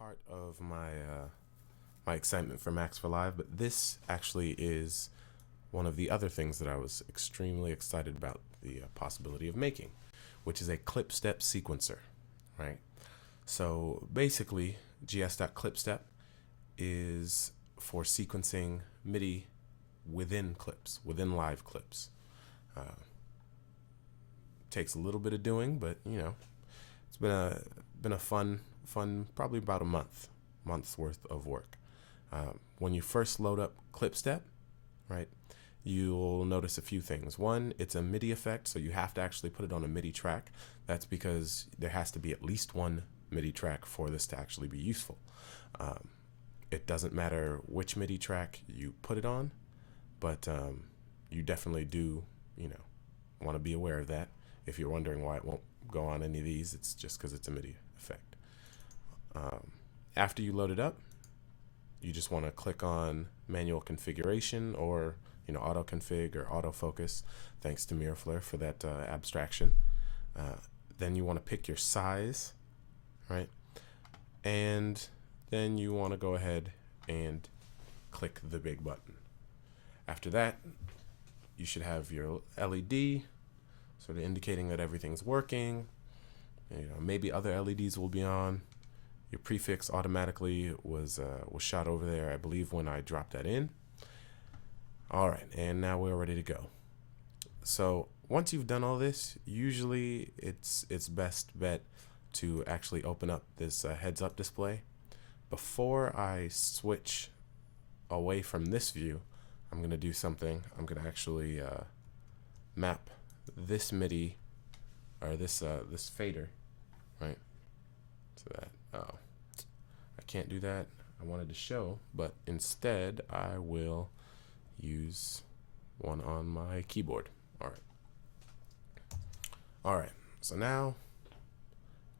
part of my excitement for Max for Live, but this actually is one of the other things that I was extremely excited about the possibility of making, which is a clipstep sequencer, right? So basically, gs.clipstep is for sequencing MIDI within clips, within live clips. Takes a little bit of doing, but it's been a fun probably about a month's worth of work. When you first load up ClipStep, right, you'll notice a few things. One, it's a MIDI effect, so you have to actually put it on a MIDI track. That's because there has to be at least one MIDI track for this to actually be useful. It doesn't matter which MIDI track you put it on, but you definitely do, want to be aware of that. If you're wondering why it won't go on any of these, it's just because it's a MIDI effect. After you load it up, you just want to click on manual configuration or auto config or autofocus. Thanks to Miraflare for that abstraction. Then you want to pick your size, right? And then you want to go ahead and click the big button. After that, you should have your LED sort of indicating that everything's working. Maybe other LEDs will be on. Your prefix automatically was shot over there, I believe, when I dropped that in. All right, and now we're ready to go. So once you've done all this, usually it's best bet to actually open up this heads-up display. Before I switch away from this view, I'm going to do something. I'm going to actually map this MIDI or this fader, right? So that I can't do that. I wanted to show, but instead I will use one on my keyboard. All right. So now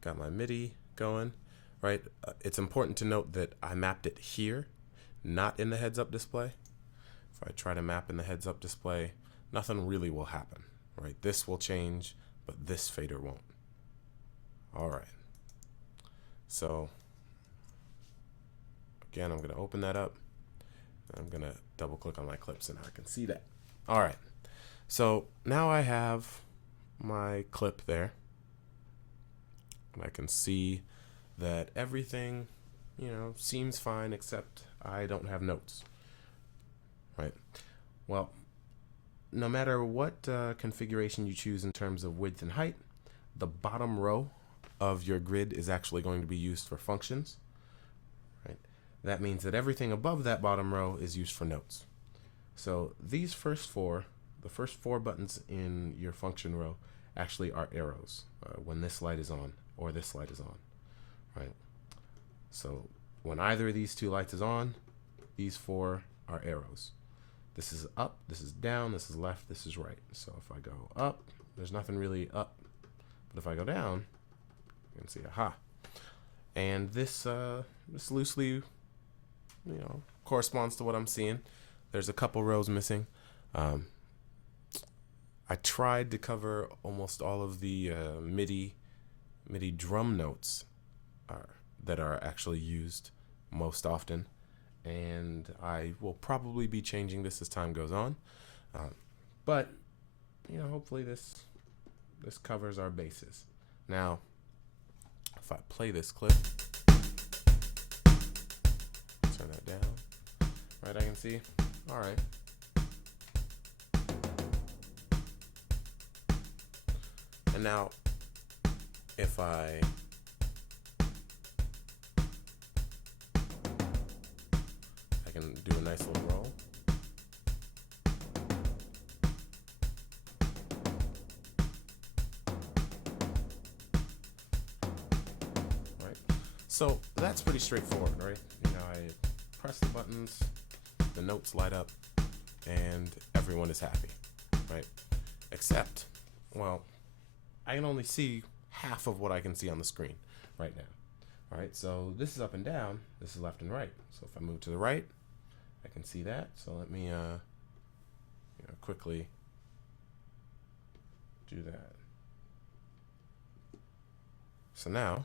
got my MIDI going, right? It's important to note that I mapped it here, not in the heads-up display. If I try to map in the heads-up display, nothing really will happen, right? This will change, but this fader won't. All right. So again, I'm going to open that up. I'm going to double click on my clips and I can see that. All right. So now I have my clip there. And I can see that everything, seems fine except I don't have notes. Right. Well, no matter what configuration you choose in terms of width and height, the bottom row of your grid is actually going to be used for functions. Right? That means that everything above that bottom row is used for notes. So these first four, the first four buttons in your function row actually are arrows when this light is on or this light is on. Right? So when either of these two lights is on, these four are arrows. This is up, this is down, this is left, this is right. So if I go up, there's nothing really up. But if I go down, you can see, aha. And this loosely, corresponds to what I'm seeing. There's a couple rows missing. I tried to cover almost all of the MIDI drum notes that are actually used most often. And I will probably be changing this as time goes on. But, hopefully this covers our bases. Now, if I play this clip, turn that down, right, I can see, all right. And now, if I can do a nice little roll. Right. So that's pretty straightforward, right? I press the buttons, the notes light up, and everyone is happy, right? Except, well, I can only see half of what I can see on the screen right now. All right, so this is up and down, this is left and right. So if I move to the right, I can see that. So let me quickly do that. So now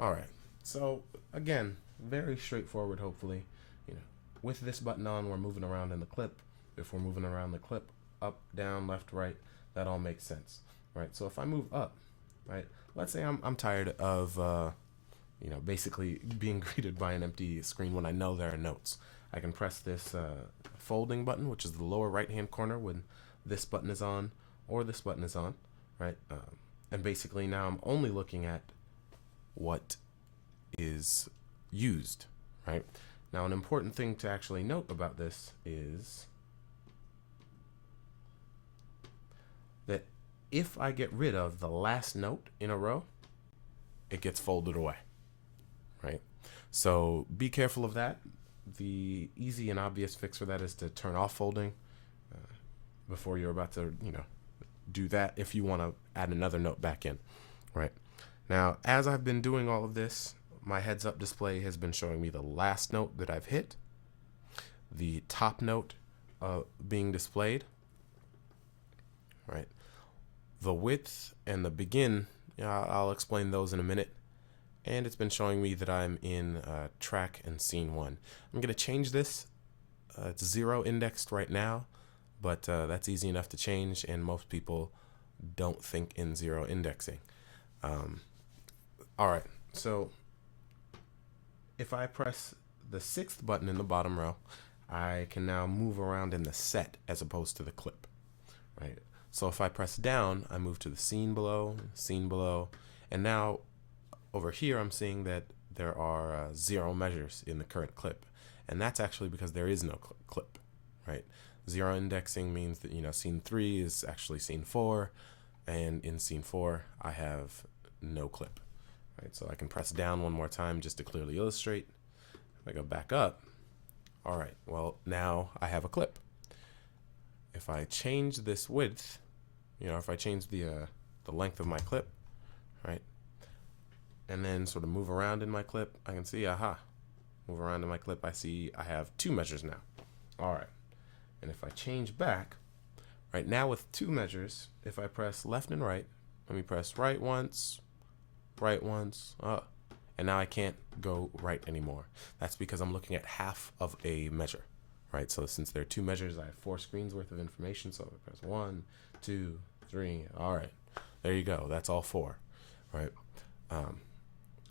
All right. So again, very straightforward, hopefully. You know, with this button on, we're moving around in the clip. If we're moving around the clip, up, down, left, right, that all makes sense, right? So if I move up, right, let's say I'm tired of, basically being greeted by an empty screen when I know there are notes. I can press this folding button, which is the lower right-hand corner when this button is on or this button is on, right? And basically now I'm only looking at what is used, right? Now, an important thing to actually note about this is that if I get rid of the last note in a row, it gets folded away, right? So be careful of that. The easy and obvious fix for that is to turn off folding before you're about to, do that if you want to add another note back in, right? Now, as I've been doing all of this, my heads-up display has been showing me the last note that I've hit, the top note being displayed, right? The width and the begin, I'll explain those in a minute. And it's been showing me that I'm in track and scene 1. I'm going to change this. It's 0 indexed right now, but that's easy enough to change, and most people don't think in 0 indexing. All right, so if I press the 6th button in the bottom row, I can now move around in the set as opposed to the clip, right? So if I press down, I move to the scene below, and now over here I'm seeing that there are 0 measures in the current clip, and that's actually because there is no clip, right? 0 indexing means that, scene 3 is actually scene 4, and in scene 4 I have no clip. Right, so I can press down one more time just to clearly illustrate. If I go back up, all right, well, now I have a clip. If I change this width, if I change the length of my clip, right, and then sort of move around in my clip, I can see, move around in my clip, I see I have 2 measures now. All right, and if I change back, right, now with 2 measures, if I press left and right, let me press right once, and now I can't go right anymore. That's because I'm looking at half of a measure, right? So since there are 2 measures, I have 4 screens worth of information. So I press 1, 2, 3. All right, there you go. That's all 4, right?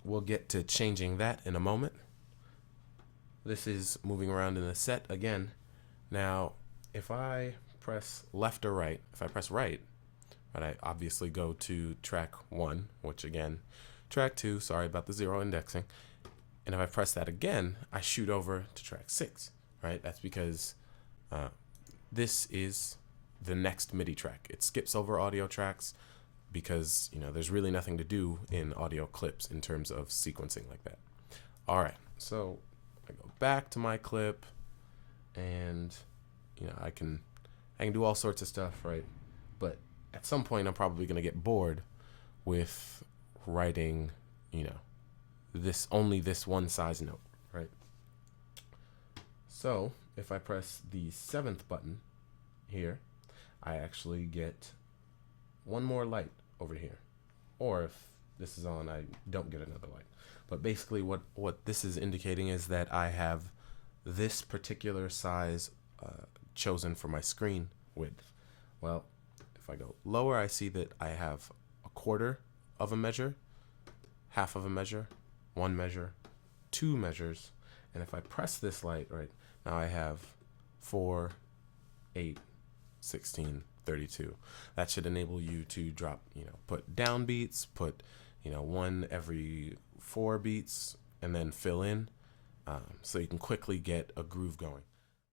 We'll get to changing that in a moment. This is moving around in the set again. Now, if I press left or right, if I press right, I obviously go to track 1, which again, track 2, sorry about the 0 indexing. And if I press that again, I shoot over to track 6, right? That's because this is the next MIDI track. It skips over audio tracks because, there's really nothing to do in audio clips in terms of sequencing like that. All right, so I go back to my clip and, I can do all sorts of stuff, right? But at some point, I'm probably going to get bored with writing, this one size note, right? So if I press the 7th button here, I actually get one more light over here. Or if this is on, I don't get another light. But basically what this is indicating is that I have this particular size chosen for my screen width. Well, if I go lower, I see that I have a quarter of a measure, half of a measure, 1 measure, 2 measures, and if I press this light, right, now I have 4, 8, 16, 32. That should enable you to drop, put down beats, put, 1 every 4 beats, and then fill in, so you can quickly get a groove going.